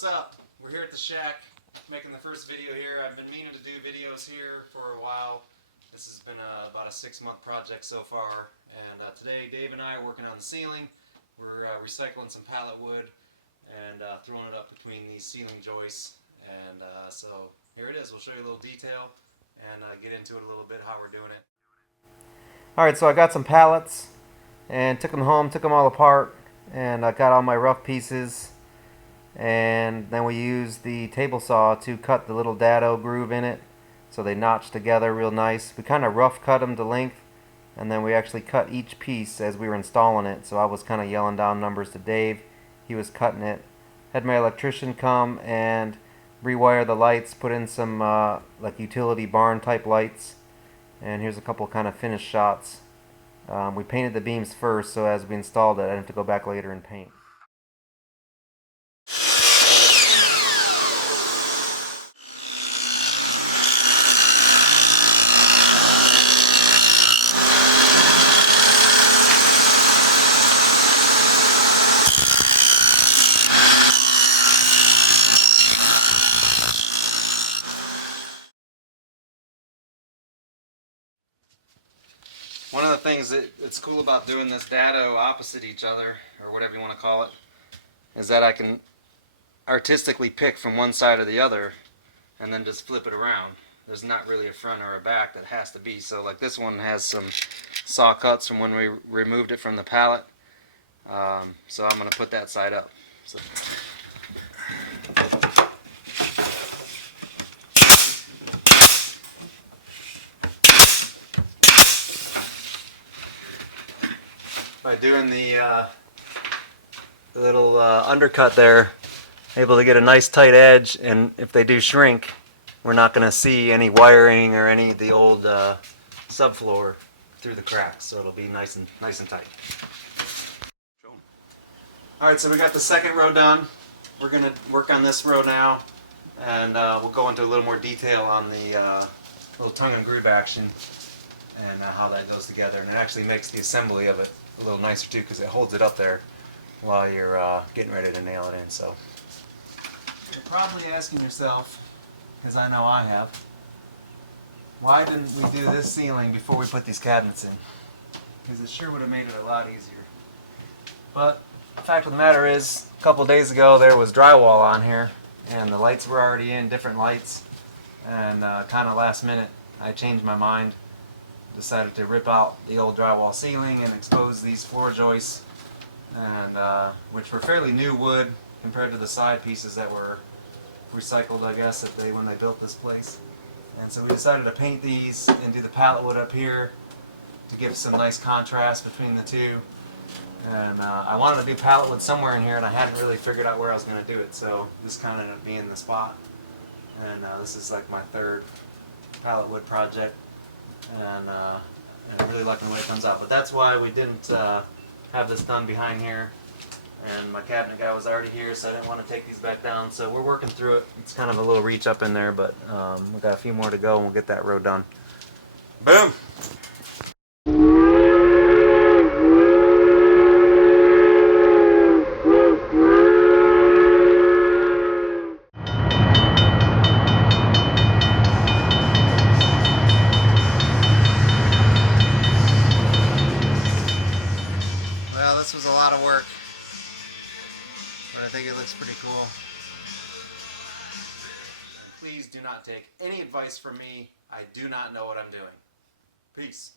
what's up? We're here at the shack making the first video here. I've been meaning to do videos here for a while. This has been about a 6-month project so far, and today Dave and I are working on the ceiling. We're recycling some pallet wood and throwing it up between these ceiling joists, and so here it is. We'll show you a little detail and get into it a little bit, how we're doing it. Alright, so I got some pallets and took them home, took them all apart, and I got all my rough pieces, and then we used the table saw to cut the little dado groove in it so they notch together real nice. We kind of rough cut them to length, and then we actually cut each piece as we were installing it, so I was kind of yelling down numbers to Dave. He was cutting it. Had my electrician come and rewire the lights, put in some like utility barn type lights, and here's a couple kind of finished shots. We painted the beams first, so as we installed it I didn't have to go back later and paint. One of the things that's cool about doing this dado opposite each other, or whatever you want to call it, is that I can artistically pick from one side or the other and then just flip it around. There's not really a front or a back that has to be. So like this one has some saw cuts from when we removed it from the pallet. So I'm going to put that side up. So. By doing the little undercut there, able to get a nice tight edge, and if they do shrink, we're not going to see any wiring or any of the old subfloor through the cracks, so it'll be nice and tight. Alright, so we got the second row done. We're going to work on this row now, and we'll go into a little more detail on the little tongue and groove action and how that goes together, and it actually makes the assembly of it a little nicer too, because it holds it up there while you're getting ready to nail it in. So you're probably asking yourself, because I know I have, why didn't we do this ceiling before we put these cabinets in? Because it sure would have made it a lot easier. But the fact of the matter is, a couple of days ago there was drywall on here, and the lights were already in, different lights, and kind of last minute I changed my mind. Decided to rip out the old drywall ceiling and expose these floor joists, and which were fairly new wood compared to the side pieces that were recycled, I guess, when they built this place. And so we decided to paint these and do the pallet wood up here to give some nice contrast between the two. And I wanted to do pallet wood somewhere in here, and I hadn't really figured out where I was going to do it, so this kind of ended up being the spot. And this is like my third pallet wood project. And I'm really liking the way it comes out. But that's why we didn't have this done behind here. And my cabinet guy was already here, so I didn't want to take these back down. So we're working through it. It's kind of a little reach up in there, but we've got a few more to go, and we'll get that row done. Boom! Well, this was a lot of work, but I think it looks pretty cool. And please do not take any advice from me. I do not know what I'm doing. Peace.